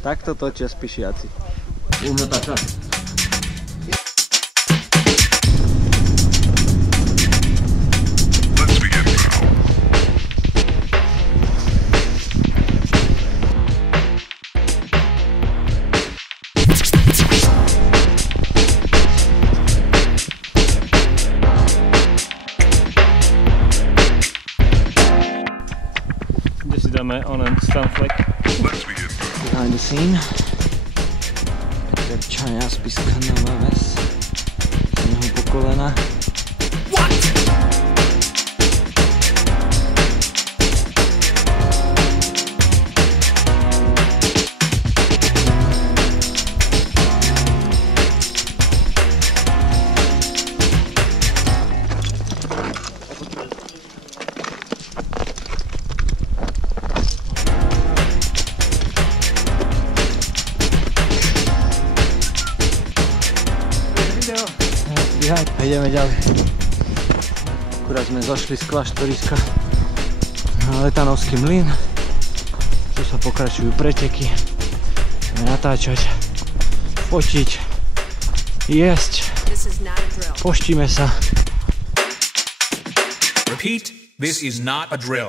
Takto točia Spišiaci. U mňa taká. Kde si dáme onen Stanfleck? Behind the scene. Trepčania Spiskanová ves. Z neho po kolena. A ideme ďalej. Akurát sme zošli z kláštoriska na Letanovský mlyn. Tu sa pokračujú preteky. Ideme natáčať, fotiť, jesť. Poštíme sa. Repeat, this is not a drill.